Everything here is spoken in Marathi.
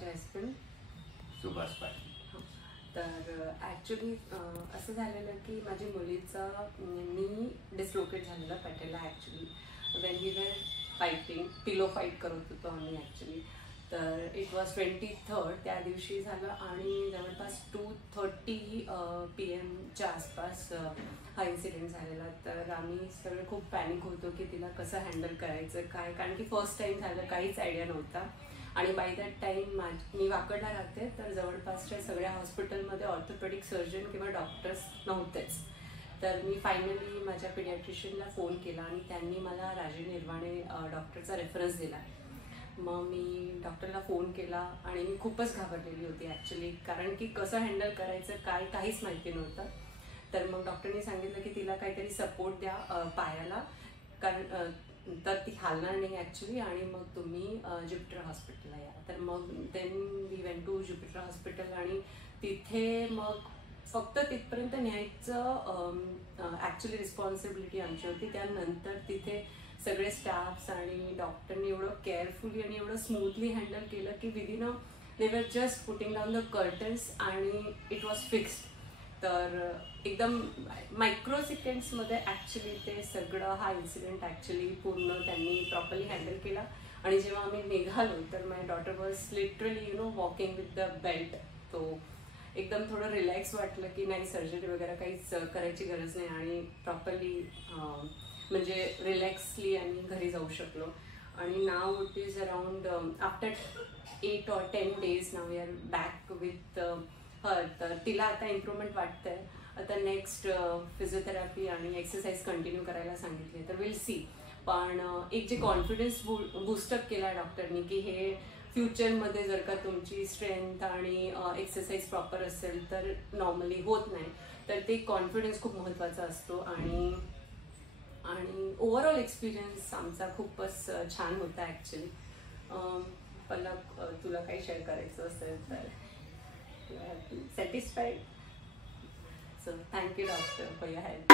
माझे हस्बंड सुभाष पाटील. तर ॲक्च्युली असं झालेलं की माझी मुलीचा नी डिस्लोकेट झालेला patella actually when we were fighting pillow fight करत होतो आम्ही ॲक्च्युली. तर इट वॉज 23rd त्या दिवशी झालं आणि जवळपास 2:30 PM आसपास हा इन्सिडेंट झालेला. तर आम्ही सगळे खूप पॅनिक होतो की तिला कसं हँडल करायचं काय, कारण की फर्स्ट टाईम झालं, काहीच आयडिया नव्हता. आणि बाय दॅट टाईम मी वाकडला राहते, तर जवळपासच्या सगळ्या हॉस्पिटलमध्ये ऑर्थोपेडिक सर्जन किंवा डॉक्टर्स नव्हतेच. तर मी फायनली माझ्या पिडियाट्रिशियनला फोन केला आणि त्यांनी मला राजे निर्वाणे डॉक्टरचा रेफरन्स दिला. मग मी डॉक्टरला फोन केला आणि मी खूपच घाबरलेली होती ॲक्च्युली, कारण की कसं हँडल करायचं काय काहीच माहिती नव्हतं. तर मग डॉक्टरनी सांगितलं की तिला काहीतरी सपोर्ट द्या पायाला, कारण तर ती हालणार नाही ॲक्च्युली, आणि मग तुम्ही ज्युपिटर हॉस्पिटलला या. तर मग then we went to Jupiter hospital आणि तिथे मग फक्त तिथपर्यंत न्यायचं ॲक्च्युली रिस्पॉन्सिबिलिटी आमची होती. त्यानंतर तिथे सगळे स्टाफ्स आणि डॉक्टरनी एवढं केअरफुली आणि एवढं स्मूथली हँडल केलं की within they were just putting down the curtains आणि इट वॉज फिक्स्ड. तर एकदम मायक्रो सेकंड्समध्ये ॲक्च्युली ते सगळं हा इन्सिडेंट ॲक्च्युली पूर्ण त्यांनी प्रॉपरली हँडल केला. आणि जेव्हा आम्ही निघालो तर my daughter was literally walking with the belt. तो एकदम थोडं रिलॅक्स वाटलं की नाही सर्जरी वगैरे काहीच करायची गरज नाही आणि प्रॉपरली म्हणजे रिलॅक्सली आम्ही घरी जाऊ शकलो. आणि now it is around after 8 or 10 days now we are back with her. तर तिला आता इम्प्रूव्हमेंट वाटतंय. आता नेक्स्ट फिजिओथेरपी आणि एक्सरसाइज कंटिन्यू करायला सांगितले, तर विल सी. पण एक जे कॉन्फिडन्स बूस्टअप केला डॉक्टरनी की हे फ्युचरमध्ये जर का तुमची स्ट्रेंथ आणि एक्सरसाइज प्रॉपर असेल तर नॉर्मली होत नाही, तर ते कॉन्फिडन्स खूप महत्त्वाचा असतो. आणि ओव्हरऑल एक्सपिरियन्स आमचा खूपच छान होता ॲक्च्युली. पल्लव, तुला काही शेअर करायचं असेल तर satisfied. So thank you doctor for your help.